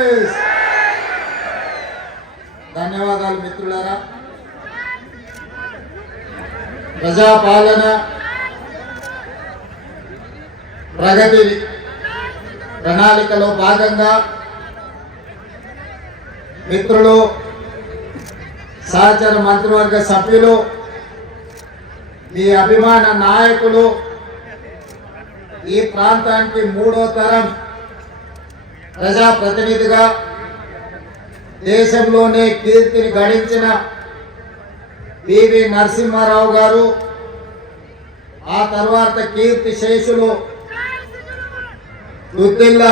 కాంగ్రెస్. ధన్యవాదాలు మిత్రులారా. ప్రజాపాలన ప్రగతి ప్రణాళికలో భాగంగా మిత్రులు, సహచర మంత్రివర్గ సభ్యులు, మీ అభిమాన నాయకులు, ఈ ప్రాంతానికి మూడో తరం ప్రజాప్రతినిధిగా దేశంలోనే కీర్తిని గడించిన పివి నరసింహారావు గారు, ఆ తర్వాత కీర్తి శేషులు దుద్దిల్ల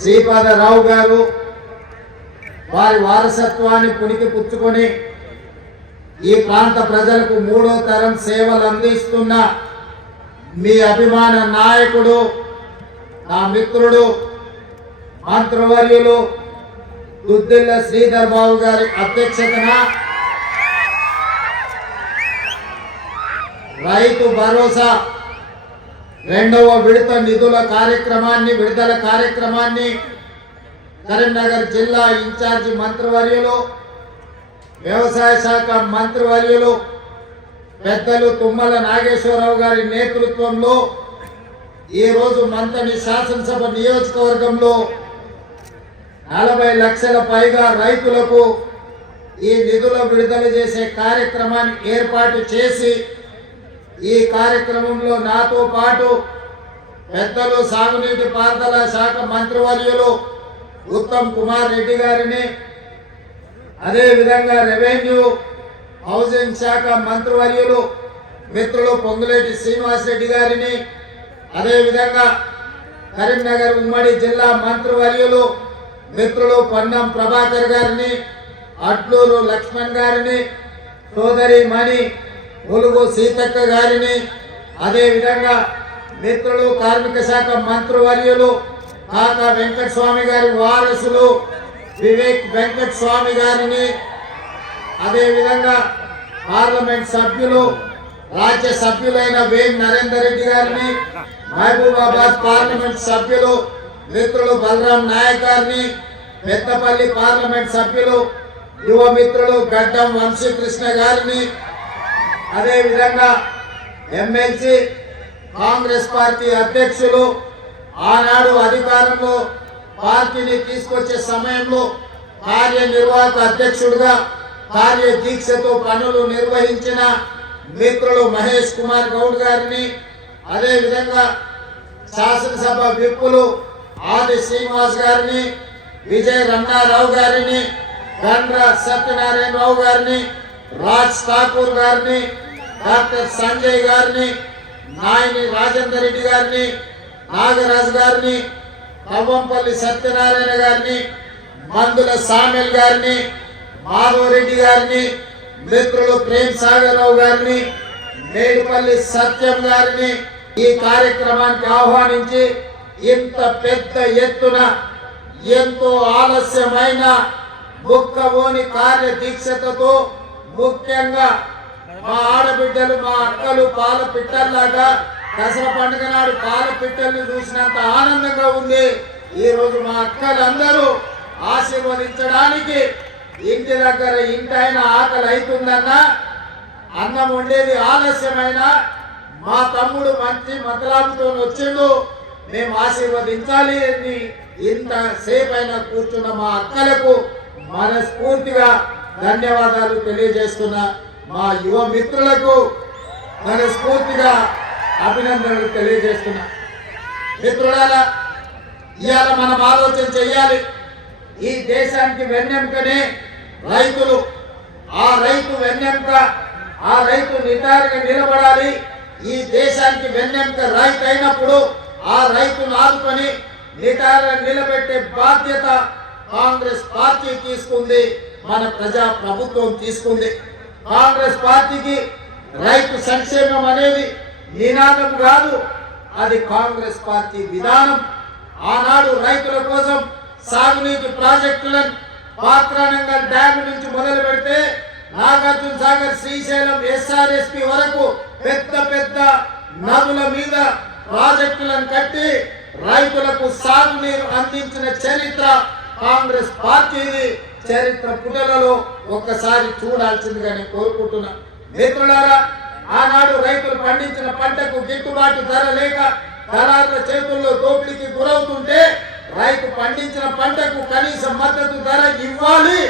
శ్రీపాదరావు గారు, వారి వారసత్వాన్ని పుణికి పుచ్చుకొని ఈ ప్రాంత ప్రజలకు మూడో తరం సేవలు అందిస్తున్న మీ అభిమాన నాయకుడు, నా మిత్రుడు, మంత్రివర్యులు దుద్దిల్ల శ్రీధర్ బాబు గారి అధ్యక్షతన రైతు భరోసా రెండవ విడతల కార్యక్రమాన్ని కరీంనగర్ జిల్లా ఇన్ఛార్జి మంత్రివర్యులు, వ్యవసాయ శాఖ మంత్రివర్యులు పెద్దలు తుమ్మల నాగేశ్వరరావు గారి నేతృత్వంలో ఈరోజు మంతని శాసనసభ నియోజకవర్గంలో 40 లక్షల పైగా రైతులకు ఈ నిధులు విడుదల చేసే కార్యక్రమాన్ని ఏర్పాటు చేసి, ఈ కార్యక్రమంలో నాతో పాటు పెద్దలు సాగునీటి పారుదల శాఖ మంత్రివర్యులు ఉత్తమ్ కుమార్ రెడ్డి గారిని, అదేవిధంగా రెవెన్యూ హౌసింగ్ శాఖ మంత్రివర్యులు మిత్రులు పొంగులేటి శ్రీనివాసరెడ్డి గారిని, అదేవిధంగా కరీంనగర్ ఉమ్మడి జిల్లా మంత్రివర్యులు మిత్రులు పొన్నం ప్రభాకర్ గారిని, అట్లూరు లక్ష్మణ్ గారిని, సోదరి మణి ములుగు సీతక్క గారిని, అదేవిధంగా మిత్రులు కార్మిక శాఖ మంత్రివర్యులు కాకా వెంకటస్వామి గారి వారసులు వివేక్ వెంకటస్వామి గారిని, అదేవిధంగా పార్లమెంట్ సభ్యులు రాజ్య సభ్యులైన వేం నరేందర్ రెడ్డి గారిని, మహబూబాబాద్ పార్లమెంట్ సభ్యులు మిత్రులు బలరాం నాయక్ గారిని, పెద్దపల్లి పార్లమెంట్ సభ్యులు యువ మిత్రులు గడ్డం వంశీకృష్ణ గారిని, అదేవిధంగా ఎమ్మెల్సీ కాంగ్రెస్ పార్టీ అధ్యక్షులు ఆనాడు అధికారంలో పార్టీని తీసుకొచ్చే సమయంలో కార్యనిర్వాహక అధ్యక్షుడిగా కార్యదీక్షతో పనులు నిర్వహించిన మిత్రులు మహేష్ కుమార్ గౌడ్ గారిని, అదేవిధంగా శాసనసభ విప్పులు ఆది శ్రీనివాస్ గారిని, విజయ రమణారావు గారిని, గండ్ర సత్యనారాయణరావు గారిని, రాజ్ ఠాకూర్ గారిని, డాక్టర్ సంజయ్ గారిని, నాయని రాజేందర్ రెడ్డి గారిని, నాగరాజు గారిని, కవ్వంపల్లి సత్యనారాయణ గారిని, మందుల సామెల్ గారిని, మాధవరెడ్డి గారిని, మిత్రులు ప్రేమ్ సాగర్ రావు గారిని, మేడిపల్లి సత్యం గారిని ఈ కార్యక్రమానికి ఆహ్వానించి ఇంత పెద్ద ఎత్తున ఎంతో ఆలస్యమైన ముక్కవోని కార్యదీక్షతతో, ముఖ్యంగా మా ఆడబిడ్డలు మా అక్కలు పాల పిట్టల్లాగా దసరా పండుగ నాడు పాల పిట్టల్ని చూసినంత ఆనందంగా ఉంది. ఈ రోజు మా అక్కలందరూ ఆశీర్వదించడానికి ఇంటి దగ్గర ఇంటైనా ఆకలి అవుతుందన్నా, అన్నం వండేది ఆలస్యమైన మా తమ్ముడు మంచి మతలాపుతో వచ్చిండు, మేము ఆశీర్వదించాలి అని ఇంతసేపు అయినా కూర్చున్న మా అక్కలకు మనస్ఫూర్తిగా ధన్యవాదాలు తెలియజేస్తున్నా. మా యువ మిత్రులకు మనస్ఫూర్తిగా అభినందనలు తెలియజేస్తున్నా. మిత్రులారా, ఇవాళ మనం ఆలోచన చెయ్యాలి. ఈ దేశానికి వెన్నెముకనే రైతులు. ఆ రైతు వెన్నెముక, ఆ రైతు నిటారుగా నిలబడాలి. ఈ దేశానికి వెన్నెముక రైతు అయినప్పుడు ఆ రైతును ఆదుకొని నిటారుగా నిలబెట్టే బాధ్యత కాంగ్రెస్ పార్టీ తీసుకుంది, మన ప్రజా ప్రభుత్వం తీసుకుంది. కాంగ్రెస్ పార్టీకి రైతు సంక్షేమం అనేది నినాదం కాదు, అది కాంగ్రెస్ పార్టీ విధానం. ఆనాడు రైతుల కోసం సాగునీటి ప్రాజెక్టులను పాత్రానంగల్ డ్యామ్ నుంచి మొదలు పెడితే నాగార్జున సాగర్, శ్రీశైలం, ఎస్ఆర్ఎస్పి వరకు పెద్ద పెద్ద నదుల మీద ప్రాజెక్టులను కట్టి రైతులకు సాగునీరు అందించిన చరిత్ర కాంగ్రెస్ పార్టీది. చరిత్ర పుటలలో ఒక్కసారి చూడాల్సిందిగా నేను కోరుకుంటున్నా. మిత్రులారా, ఆనాడు రైతులు పండించిన పంటకు గిట్టుబాటు ధర లేక దళారుల చేతుల్లో దోపిడీకి గురవుతుంటే రైతు పండించిన పంటకు కనీస మద్దతు ధర ఇవ్వాలి,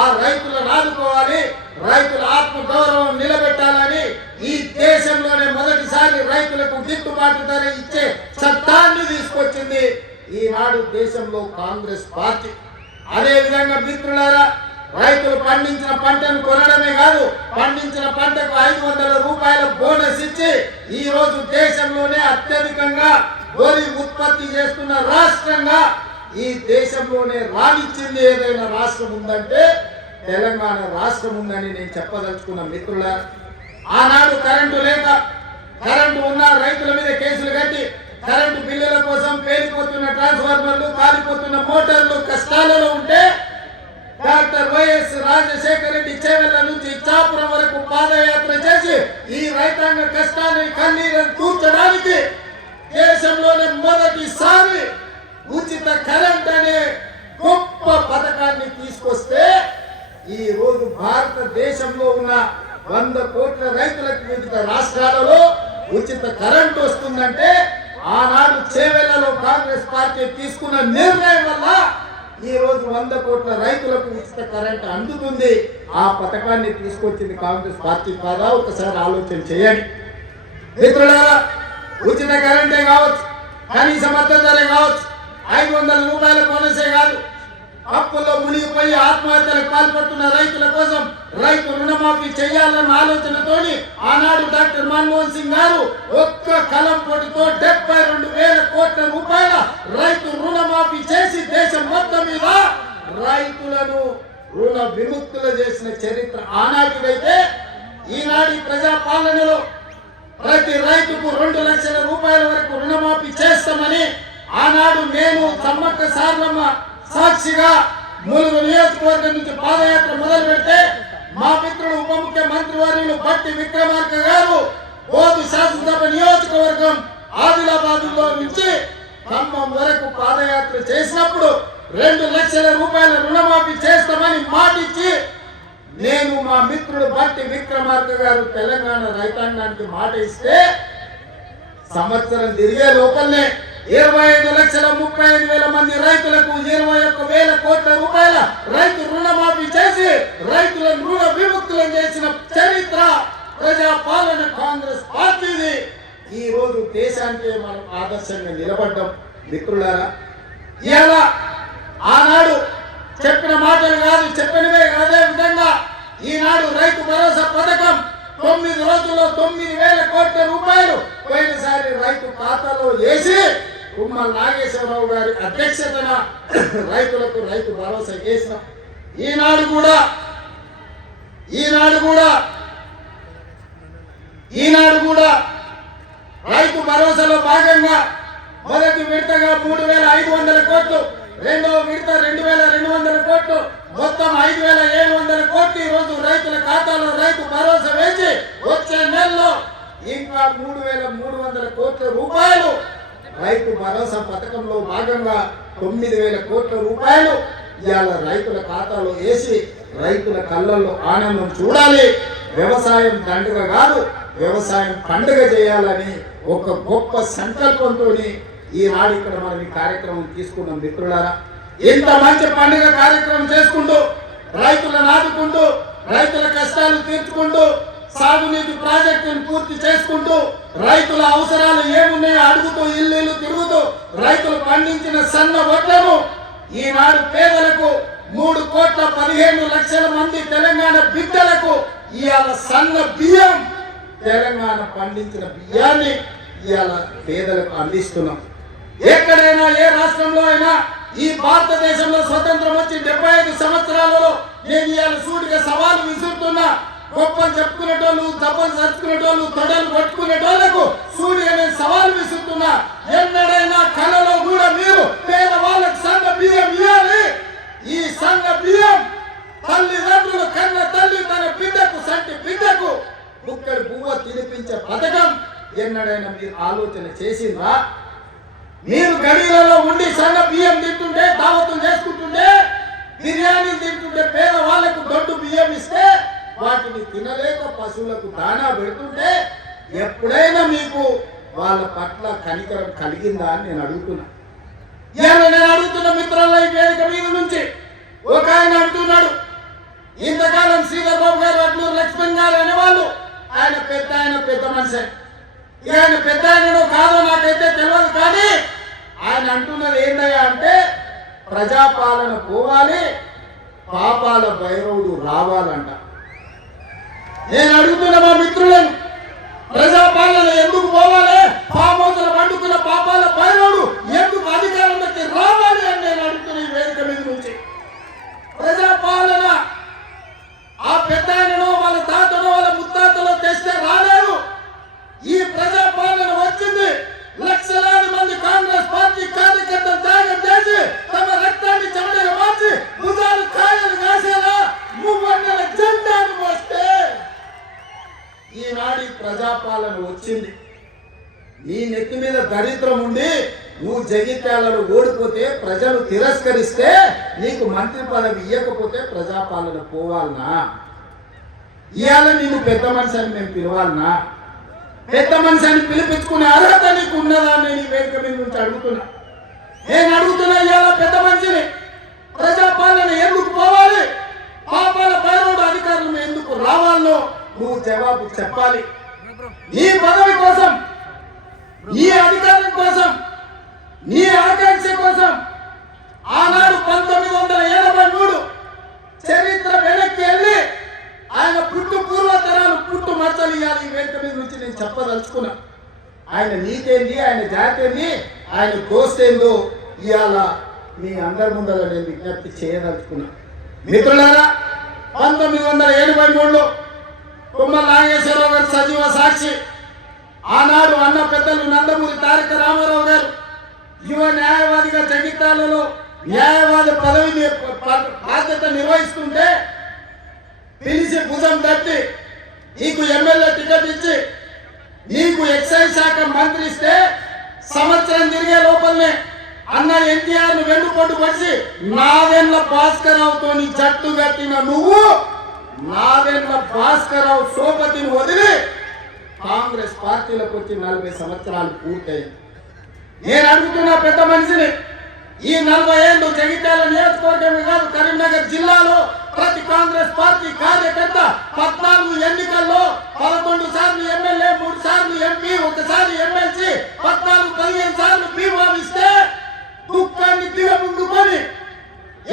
ఆ రైతులను ఆదుకోవాలి, రైతుల ఆత్మ గౌరవం నిలబెట్టాలని ఈ దేశంలోనే మొదటిసారి రైతులకు గిట్టుబాటు ధర ఇచ్చే చట్టాన్ని తీసుకొచ్చింది ఈనాడు దేశంలో కాంగ్రెస్ పార్టీ. అదే విధంగా మిత్రులారా, రైతులు పండించిన పంటను కొనడమే కాదు, పండించిన పంటకు 500 రూపాయల బోనస్ ఇచ్చి ఈ రోజు దేశంలోనే అత్యధికంగా వరి ఉత్పత్తి చేస్తున్న రాష్ట్రంగా ఈ దేశంలోనే రాణించింది ఏదైనా రాష్ట్రం ఉందంటే తెలంగాణ రాష్ట్రం ఉందని నేను చెప్పదలుచుకున్న మిత్రులారా. ఆనాడు కరెంటు లేక, కరెంటు ఉన్న రైతుల మీద కేసులు కట్టి కరెంటు బిల్లుల కోసం పేలిపోతున్న ట్రాన్స్ఫార్మర్లు, కాలిపోతున్న మోటార్లు కష్టాలలో ఉంటే డాక్టర్ వైఎస్ రాజశేఖర రెడ్డి చేవెళ్ల నుంచి ఇచ్చాపురం వరకు పాదయాత్ర చేసి ఈ రైతాంగ కష్టాన్ని కన్నీరును కూర్చడానికి దేశంలోనే మొదటిసారి ఉచిత కరెంట్ అనే గొప్ప పథకాన్ని తీసుకొస్తే ఈ రోజు భారతదేశంలో ఉన్న 100 కోట్ల రైతులకు వివిధ రాష్ట్రాలలో ఉచిత కరెంట్ వస్తుందంటే ఆనాడు చేవెళ్లలో కాంగ్రెస్ పార్టీ తీసుకున్న నిర్ణయం వల్ల ఈ రోజు 100 కోట్ల రైతులకు ఉచిత కరెంట్ అందుతుంది. ఆ పథకాన్ని తీసుకొచ్చింది కాంగ్రెస్ పార్టీ కాదా? ఒకసారి ఆలోచన చేయండి మిత్రులారా. ఉచిత కరెంటే కావచ్చు, కనీస మద్దతు ధరే కావచ్చు, 500 రూపాయల బోనసే కాదు, అప్పుల్లో మునిగిపోయి ఆత్మహత్యలకు పాల్పడుతున్న రైతుల కోసం రైతు రుణమాఫీ చేయాలన్న ఆలోచనతోని ఆనాడు డాక్టర్ మన్మోహన్ సింగ్ గారు ఒక్క కలం పొడితో 72,000 కోట్ల రూపాయల రైతు రుణమాఫీ చేసి దేశం మొత్తం మీద రైతులను రుణ విముక్తులు చేసిన చరిత్ర ఆనాటిదైతే, ఈనాటి ప్రజా పాలనలో ప్రతి రైతుకు 2 లక్షల రూపాయల వరకు రుణమాఫీ చేస్తామని ఆనాడు నేను సమ్మక్క సారలమ్మ సాక్షిగా ములుగు నియోజకవర్గం నుంచి పాదయాత్ర మొదలు పెడితే మా మిత్రుడు ఉప ముఖ్యమంత్రి వర్యులు బట్టి విక్రమార్క గారు బోధు శాసనసభ నియోజకవర్గం ఆదిలాబాద్ లో నుంచి ఖమ్మం వరకు పాదయాత్ర చేసినప్పుడు 2 లక్షల రూపాయల రుణమాఫీ చేస్తామని మాటిచ్చి నేను మా మిత్రుడు బట్టి విక్రమార్క గారు తెలంగాణ రైతాంగానికి మాట ఇస్తే సంవత్సరం తిరిగే లోపలనే 25,35,000 మంది రైతులకు 21,000 కోట్ల రూపాయల రైతు రుణమాఫీ చేసి రైతులను రుణ విముక్తులను చేసిన చరిత్ర ప్రజా పాలన కాంగ్రెస్ పార్టీది. ఈ రోజు దేశానికి మనం ఆదర్శంగా నిలబడ్డాం మిత్రులారా. ఇలా ఆనాడు చెప్పిన మాటలు కాదు, చెప్పినవే అదే విధంగా ఈనాడు రైతు భరోసా పథకం 9 రోజుల్లో 9,000 కోట్ల రూపాయలు పోయినసారి రైతు ఖాతాలో వేసి తుమ్మల నాగేశ్వరరావు గారి అధ్యక్షతన రైతులకు రైతు భరోసా చేసిన ఈనాడు కూడా రైతు భరోసాలో భాగంగా మొదటి విడతగా 3,500 కోట్లు, రెండవ విడత 2,200 కోట్లు, మొత్తం 5,700 కోట్లు ఈ రోజు రైతుల ఖాతాలో రైతు భరోసా వేసి వచ్చే నెలలో ఇంకా 3,300 కోట్ల రూపాయలు రైతు భరోసా పథకంలో భాగంగా 9,000 కోట్ల రూపాయలు ఇవాళ రైతుల ఖాతాలో వేసి రైతుల కళ్ళల్లో ఆనందం చూడాలి. వ్యవసాయం దండుగ కాదు, వ్యవసాయం పండుగ చేయాలని ఒక గొప్ప సంకల్పంతో ఈనాడు ఇక్కడ మనం ఈ కార్యక్రమం తీసుకున్నాం మిత్రులారా. ఇంత మంచి పండుగ కార్యక్రమం చేసుకుంటూ రైతులను ఆదుకుంటూ రైతుల కష్టాలు తీర్చుకుంటూ సాగునీటి ప్రాజెక్టును పూర్తి చేసుకుంటూ రైతుల అవసరాలు ఏమున్నాయో అడుగుతూ ఇల్లు తిరుగుతూ రైతులు పండించిన సన్న వడ్లను ఈనాడు పేదలకు 3,15,00,000 మంది తెలంగాణ బిడ్డలకు ఇవాళ సన్న బియ్యం, తెలంగాణ పండించిన బియ్యాన్ని ఇవాళ పేదలకు అందిస్తున్నాం. ఎక్కడైనా ఏ రాష్ట్రంలో అయినా ఈ భారతదేశంలో స్వతంత్రం వచ్చి 75 సంవత్సరాలలో నేను ఇవాళ సూటిగా సవాలు విసురుతున్నా. గొప్పలు చెప్పుకునేటోళ్ళు, దెబ్బలు సరుచుకునేటోళ్ళు, తొడలు కొట్టుకునేటోళ్లకు సూటిగా నేను సవాలు విసురుతున్నా. ఎన్నడైనా కళలో కూడా మీరు పేదవాళ్ళకు సన్న బియ్యం ఇవ్వాలి. ఈ సన్న బియ్యం తల్లిదండ్రులు కన్న తల్లి తన బిడ్డకు సంటి బిడ్డకు బుక్కడి పువ్వ తినిపించే పథకం ఎన్నడైనా మీరు ఆలోచన చేసిందా? మీరు గడిలలో ఉండి సన్న బియ్యం తింటుంటే, దావతులు చేసుకుంటుంటే, బిర్యానీలు తింటుంటే, పేద వాళ్ళకు దొడ్డు బియ్యం ఇస్తే వాటిని తినలేక పశువులకు దానా పెడుతుంటే ఎప్పుడైనా మీకు వాళ్ళ పట్ల కనికరం కలిగిందా అని నేను అడుగుతున్నా. ఇవాళ నేను అడుగుతున్న మిత్రుల ఈ వేదిక మీద నుంచి ఒక ఆయన అంటున్నాడు, ఇంతకాలం శ్రీధర్ బాబు గారు, అడ్లూరు లక్ష్మణ్ గారు అనేవాళ్ళు ఆయన పెద్ద మనిషి. ఆయన పెద్ద ఆయనో కాదో నాకైతే తెలియదు, కానీ ఆయన అంటున్నది ఏంటయ్యా అంటే ప్రజాపాలన పోవాలి, పాపాల భైరవుడు రావాలంట. నేను అడుగుతున్న మా మిత్రులను, ప్రజాపాలన ఎందుకు పోవాలి? పామోదల పండుకున్న పాపాల భైరవుడు ఎందుకు అధికారంలోకి రావాలి అని నేను అడుగుతున్న ఈ వేదిక మీద నుంచి. ప్రజాపాలన ఆ పెద్దాయనో వాళ్ళ తాతనో వాళ్ళ ముత్తాతలో తెస్తే రాలేదు. ఈ ప్రజాపాలన వచ్చింది లక్షలాది మంది కాంగ్రెస్ పార్టీ కార్యకర్తలు త్యాగం చేసి తమ రక్తాన్ని చెమటగా మార్చి భుజాలు కాయలు కాసేలా మూవన్నెల జెండాను మోస్తే ఈనాడు ప్రజాపాలన వచ్చింది. నీ నెత్తి మీద దరిద్రం ఉండి నువ్వు జగిత్యాలలో ఓడిపోతే, ప్రజలు తిరస్కరిస్తే, నీకు మంత్రి పదవి ఇవ్వకపోతే ప్రజాపాలన పోవాలనా? ఇవాళ నీకు పెద్ద మనిషి అని మేము పిలవాలనా? పెద్ద మనిషి అని పిలిపించుకునే అర్హత నీకు ఉన్నదా అని నేను వేదిక మీద నుంచి అడుగుతున్నా. నేను అడుగుతున్నా, ఇవాళ పెద్ద మనిషిని ప్రజాపాలన ఎందుకు పోవాలి, పాపాల భైరవుడు అధికారులు ఎందుకు రావాలో నువ్వు జవాబు చెప్పాలి. నీ పదవి కోసం, నీ అధికారం కోసం, నీ ఆకాంక్ష కోసం ఆనాడు 1983 చరిత్ర వెనక్కి వెళ్ళి ఆయన పూర్వతరాలు పుట్టు మచ్చలు ఇవ్వాలి. ఈ వేదిక మీద నుంచి నేను చెప్పదలుచుకున్నా. ఆయన నీతేంది, ఆయన జాతేంది, ఆయన దోస్తేందో ఇవాళ మీ అందరి ముందర నేను విజ్ఞప్తి చేయదలుచుకున్నా. మిత్రులారా, 1983లో తుమ్మల నాగేశ్వరరావు గారు సజీవ సాక్షి. ఆనాడు అన్న పెద్దలు నందమూరి తారక రామారావు గారు యువ న్యాయవాదిగా జగిత్యాలలో న్యాయవాది పదవిని బాధ్యత నిర్వహిస్తుంటే పిలిచి భుజం తట్టి నీకు ఎమ్మెల్యే టికెట్ ఇచ్చి నీకు ఎక్సైజ్ శాఖ మంత్రి ఇస్తే సంవత్సరం తిరిగే లోపలనే అన్న ఎన్టీఆర్ ను వెన్నుపోటు పడిచి నాదెండ్ల భాస్కరరావుతో జట్టు కట్టిన నువ్వు నాదెండ్ల భాస్కరరావు సోపతిని వదిలి కాంగ్రెస్ పార్టీలకు వచ్చి 40 సంవత్సరాలు పూర్తయింది. నేను అడుగుతున్నా పెద్ద మనిషిని, ఈ 40 ఏళ్ళు జగిత్యాల నియోజకవర్గమే కాదు, కరీంనగర్ జిల్లాలో ప్రతి కాంగ్రెస్ పార్టీ కార్యకర్త 14 ఎన్నికల్లో 11 సార్లు ఎమ్మెల్యే, 3 సార్లు ఎంపీ, 1 సారి ఎమ్మెల్సీ, 14-15 సార్లు బీమావిస్తే దుఃఖాన్ని దిగముందుకొని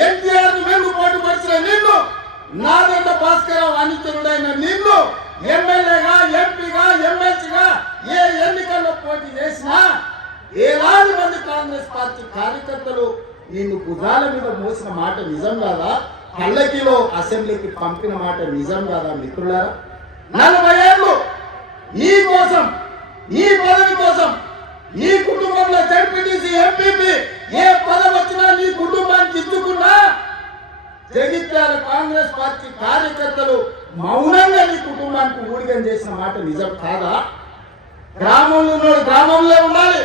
ఎన్టీఆర్ ను వెన్నుపోటు పడిచిన నిన్ను, నాదెండ్ల భాస్కరరావు అనుచరుడైన నిన్ను ఎమ్మెల్యేగా, ఎంపీగా, ఎమ్మెల్సీగా ఏ ఎన్నికల్లో పోటీ చేసినా వేలాది మంది కాంగ్రెస్ పార్టీ కార్యకర్తలు నిన్ను భుజాల మీద మోసిన మాట నిజం కాదా? పల్లకిలో అసెంబ్లీకి పంపిన మాట నిజం కాదా? మిత్రులారా, 40 ఏళ్ళు నీ కోసం, నీ పదవి కోసం, నీ కుటుంబంలో జడ్పీటీసీ, ఎంపీపీ ఏ పదవి వచ్చినా నీ కుటుంబానికి ఇచ్చుకున్నా జగిత్యాల కాంగ్రెస్ పార్టీ కార్యకర్తలు మౌనంగా నీ కుటుంబానికి ఊడిగం చేసిన మాట నిజం కాదా? గ్రామంలో ఉన్నాడు గ్రామంలో ఉండాలి,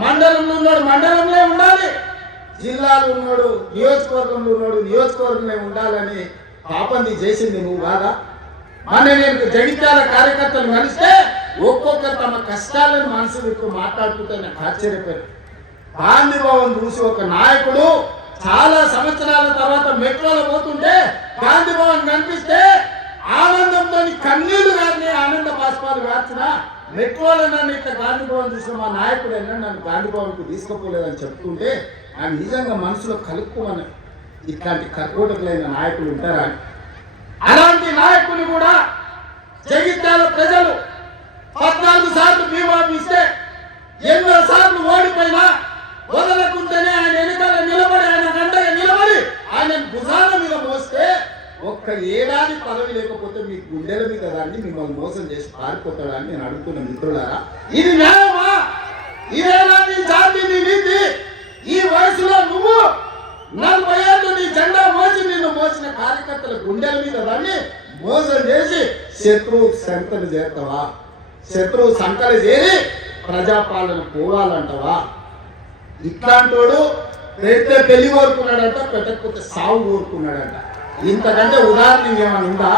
మండలంలో ఉన్నాడు మండలంలో ఉండాలి, జిల్లాలో ఉన్నాడు నియోజకవర్గంలో ఉన్నాడు నియోజకవర్గంలో ఉండాలని పాపంది చేసింది నువ్వు కాదా? మన నేను జగిత్యాల కార్యకర్తలు కలిస్తే ఒక్కొక్కరు తమ కష్టాలను మనసు పెట్టుకు మాట్లాడుతుంటే నాకు ఆశ్చర్యపోయారు. గాంధీ భవన్ చూసి ఒక నాయకుడు చాలా సంవత్సరాల తర్వాత మెట్రోలో పోతుంటే గాంధీ భవన్ కనిపిస్తే ఆనందంతో కన్నీళ్లు గారిని ఆనంద బాష్పాలు కాచిన మెట్రోలో నన్ను ఇట్లా గాంధీ భవన్ చూసిన మా నాయకుడు నన్ను గాంధీ భవన్కు తీసుకుపోలేదని చెప్తుంటే నాకు నిజంగా మనసులో కలుపుకోమని ఇట్లాంటి కర్కోటకులైన నాయకులు ఉంటారా? అలాంటి నాయకులు కూడా జగిత్యాల ప్రజలు 14 సార్లు బీమా ఇస్తే ఎన్నో సార్లు ఓడిపోయినా వదలకుంటేనే ఆయన ఎన్నికల నిలబడి ఆయన గంటగా నిలబడి ఆయన భుజాల మీద మోస్తే ఒక్క ఏడాది పదవి లేకపోతే మీ గుండెల మీద దాన్ని మిమ్మల్ని మోసం చేసి పారిపోతాడని నేను అడుగుతున్న మిత్రులారా, ఇది న్యాయమా? ఇదేనా నీ జాతి, నీ నీతి? ఈ వయసులో నువ్వు 40 ఏళ్ళు నీ జెండా మోసి నిన్ను మోసిన కార్యకర్తల గుండెల మీద దాన్ని మోసం చేసి శత్రువు సంకలు చేస్తావా? శత్రువు సంకలు చేరి ప్రజాపాలన పోవాలంటవా? ఇట్లాంటోడు పెడితే పెళ్లి కోరుకున్నాడంట, పెట్టకపోతే సాగు కోరుకున్నాడంట. ఇంతకంటే ఉదాహరణ ఏమైనా ఉందా?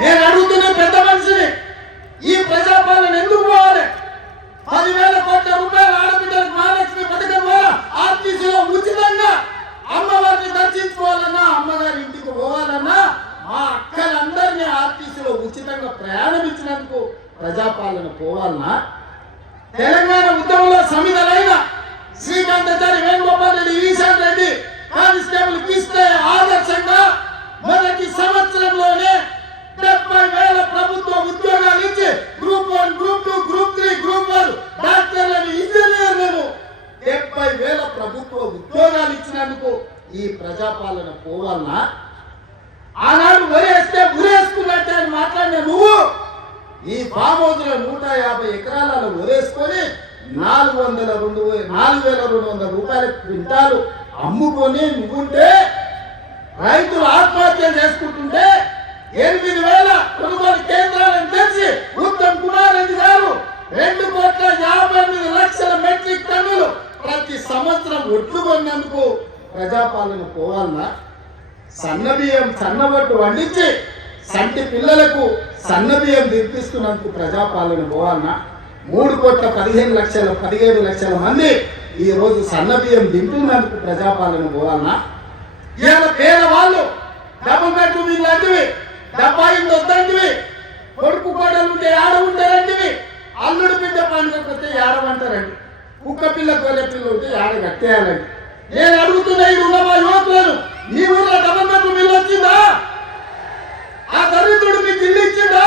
నేను అడుగుతున్నా పెద్ద మనిషిని, ఈ ప్రజాపాలన ఎందుకు పోవాలి? 10,000 కోట్ల రూపాయల ఆడబిడ్డలకు మహాలక్ష్మి పథకం ద్వారా ఆర్టీసీలో ఉచితంగా అమ్మవారిని దర్శించుకోవాలన్నా, అమ్మగారి ఇంటికి పోవాలన్నా, మా అక్కలందరినీ ఆర్టీసీలో ఉచితంగా ప్రయాణం ఇచ్చినందుకు ప్రజాపాలన పోవాలన్నా? తెలంగాణ ఉద్యమంలో సమిధలైన శ్రీకాంతాచారి, వేణుగోపాల్ రెడ్డి, ఈశాన్ రెడ్డి కానిస్టేబుల్ కిస్తే ఆదర్శంగా మొదటి సంవత్సరంలోనే 70,000 ప్రభుత్వ ఉద్యోగాలు ఇచ్చి గ్రూప్ 1, గ్రూప్ 2, గ్రూప్ 3, గ్రూప్ 4 డాక్టర్లను, ఇంజనీర్లను 70,000 ప్రభుత్వ ఉద్యోగాలు ఇచ్చినందుకు ఈ ప్రజాపాలన పోవాలన్నా? ఆనాడు ఉరేస్తే ఉరేసుకున్నట్టు అని మాట్లాడిన నువ్వు ఈ ఫామ్ హౌస్ లో 150 ఎకరాలలో ఉరేసుకొని 4,200 రూపాయల క్వింటాలు అమ్ముకొని నువ్వుంటే, రైతులు ఆత్మహత్యలు చేసుకుంటుంటే 8,000 కొనుగోలు కేంద్రాలను తెచ్చి ఉత్తమ్ కుమార్ రెడ్డి గారు 2,58,00,000 మెట్రిక్ టన్నులు ప్రతి సంవత్సరం ఒట్లు కొన్నందుకు ప్రజాపాలన పోవాలన్నా? సన్నబియ్యం సన్నబొట్టు వండించి సంటి పిల్లలకు సన్నబియ్యం తెప్పిస్తున్నందుకు ప్రజాపాలన పోవాలన్నా? 3,15,00,000 17,00,000 మంది ఈ రోజు సన్నబియ్యం తింటున్నందుకు ప్రజాపాలన పోవాలన్నా? ఇవాళ పేదవాళ్ళు డబుల్ బెడ్రూమ్ ఇల్లు అంటివి, డబ్బాయిలు వద్దంటివి, కొడుకు కోడలు ఉంటే ఏడ ఉంటారంటివి, అల్లుడు బిడ్డ పండుగకపోతే ఏడమంటారండి, కుక్క పిల్ల గొర్రె పిల్ల ఉంటే ఏడ కట్టేయాలండి. నేను అడుగుతున్నా ఇది ఉన్న మా యువకులను, ఈ ఊర్లో డబుల్ బెడ్రూమ్ ఇల్లు వచ్చిందా? ఆ దరిద్రుడు మీకు ఇల్లు ఇచ్చిందా?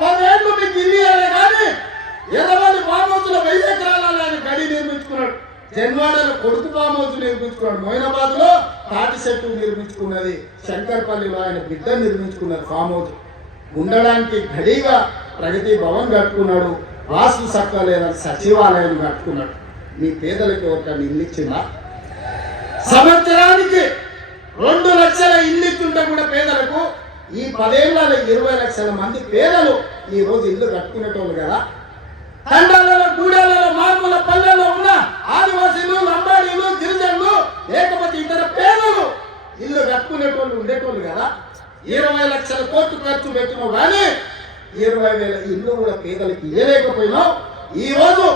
10 ఏళ్ళు మీకు ఇల్లు ఇవ్వాలి కానీ ఎదవాడి ఫామ్ హౌస్ లో 1000 ఎకరాలలో ఆయన గడి నిర్మించుకున్నాడు. జన్వాడలో కొడుకు ఫామ్ హౌస్ నిర్మించుకున్నాడు, మొయినాబాద్ లో తాటి చెట్టు నిర్మించుకున్నది, శంకర్పల్లిలో ఆయన బిడ్డ నిర్మించుకున్నారు ఫామ్ హౌస్. ఉండడానికి గడిగా ప్రగతి భవన్ కట్టుకున్నాడు, వాస్తు సక్క లేదని సచివాలయం కట్టుకున్నాడు. మీ పేదలకు ఎవరికన్నా ఇల్లు ఇచ్చిందా? సంవత్సరానికి 2 లక్షల ఇల్లు ఇచ్చుంటే కూడా పేదలకు ఈ 10 ఏళ్లలో 20 లక్షల మంది పేదలు ఈ రోజు ఇల్లు కట్టుకునేటోళ్ళు కదా. తండాలలో, గూడాలలో, మార్మూల పల్లెల్లో ఉన్న ఆదివాసీలు, లంబాడీలు, గిరిజనులు, లేకపోతే ఇతర పేదలు ఇల్లు కట్టుకునేటోళ్ళు ఉండేటోళ్ళు కదా. 20 లక్షల కోట్లు ఖర్చు పెట్టినావు కానీ 20,000 ఇల్లు కూడా పేదలకు ఇవ్వలేకపోయినావు. ఈ రోజు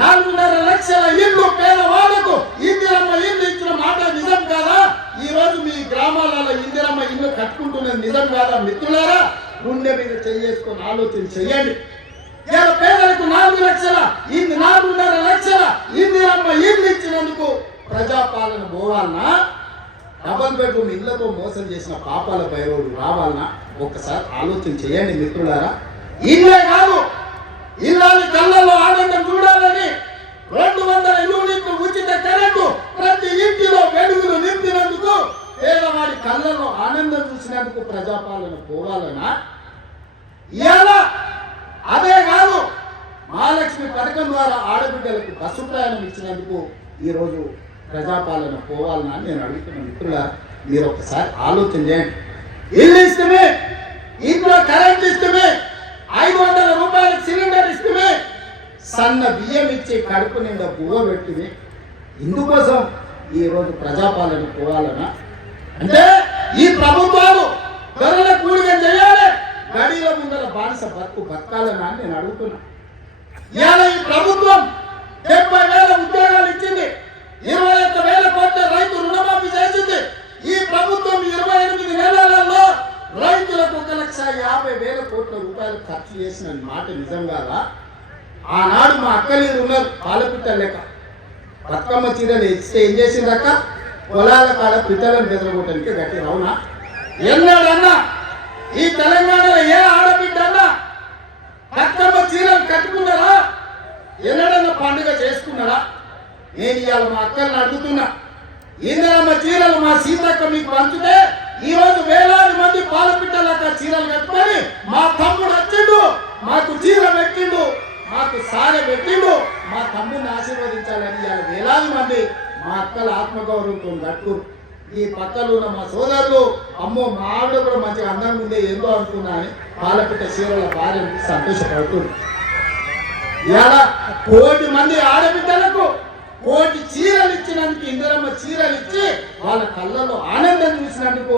4.5 లక్షల ఇల్లు పేదవాళ్లకు ఇందిరమ్మ ఇల్లు ఇచ్చిన మాట నిజం కాదా? ఈ రోజు మీ గ్రామాలలో ఇందిరమ్మ ఇల్లు కట్టుకుంటున్నది నిజం కాదా? మిత్రులారా, గుండె మీద చేసుకొని ఆలోచన చెయ్యండి. ఇలా పేదలకు 4 లక్షల 4.5 లక్షల ఇందిరమ్మ ఇల్లు ఇచ్చినందుకు ప్రజాపాలన పోవాలన్నా? డబల్ బెడ్రూమ్ ఇళ్లతో మోసం చేసిన పాపాల భైరవుడు రావాలన్నా? ఒక్కసారి ఆలోచన చేయండి మిత్రులారా. ఇల్లే కాదు, ఇల్లాలి కళ్ళల్లో ఆనందం చూడాలని 200 యూనిట్లు ఉచిత కరెంటు ప్రతి ఇంటిలో వెలుగులు నింపినందుకు, పేదవాడి కళ్ళల్లో ఆనందం చూసినందుకు ప్రజాపాలన పోవాలన్నా? ఇలా అదే కాదు, మహాలక్ష్మి పథకం ద్వారా ఆడబిడ్డలకు బస్సు ప్రయాణం ఇచ్చినందుకు ఈరోజు ప్రజాపాలన పోవాలన్నా అని నేను అడుగుతున్న మిత్రులారా, మీరు ఒకసారి ఆలోచన చేయండి. ఇల్లు ఇష్టమే, ఇంట్లో కరెంట్ ఇష్టమే, 500 రూపాయల సిలిండర్ ఇష్టమే, సన్న బియ్యం ఇచ్చి కడుపు నిండా బువ్వ పెట్టింది. ఇందుకోసం ఈరోజు ప్రజాపాలన పోవాలన్నా? అంటే ఈ ప్రభుత్వాలు ధరల కూడిగా చేయాలి, గడిల ముందర బానిస బతకాలన్నా అని నేను అడుగుతున్నా. ఇవాళ ఈ ప్రభుత్వం 70,000 ఉద్యోగాలు ఇచ్చింది, 21,000 కోట్ల రైతు రుణమాఫీ చేసింది. ఈ ప్రభుత్వం 28 నెలలలో రైతులకు 1,50,000 కోట్ల రూపాయలు ఖర్చు చేసిన మాట నిజం కాదా? ఆనాడు మా అక్కలీలు ఉన్నారు, పాలపిట్ట లెక్క బతుకమ్మ చీరలు ఇస్తే ఏం చేసిందక్క? పొలాల కాడ పిట్టలను బెదరగొట్టడానికి గట్టి రవునా? ఎన్నాడన్నా ఈ తెలంగాణలో ఏ ఆడబిడ్డ అన్నా బతుకమ్మ చీరలు కట్టుకున్నారా? ఎన్నడన్నా పండుగ చేసుకున్నారా? నేను ఇవాళ మా అక్కల్ని అడుగుతున్నా, ఇందిరమ్మ చీరలు మా సీతక్క మీకు పంచితే ఈ రోజు వేలాది మంది పాలపిట్టలక్క చీరలు కట్టుకొని మా తమ్ముడు వచ్చిండు, మాకు చీర పెట్టిండు, మాకు సారె పెట్టిండు, మా తమ్ముడిని ఆశీర్వదించాలని ఇవాళ వేలాది మంది మా అక్కల ఆత్మగౌరవంతో కట్టుకురు. ఈ పక్కలు ఉన్న మా సోదరులు, అమ్మో మా ఆవిడ కూడా మంచిగా అందంగా ఉండే ఏందో అనుకున్నా అని పాలపిట్ట చీరల భార్యకి సంతోషపడుతుంది. ఇవాళ 1,00,00,000 మంది ఆడబిడ్డలకు కోటి చీరలు ఇచ్చినందుకు ఇందిరమ్మ చీరలు ఇచ్చి వాళ్ళ కళ్ళలో ఆనందం చూసినందుకు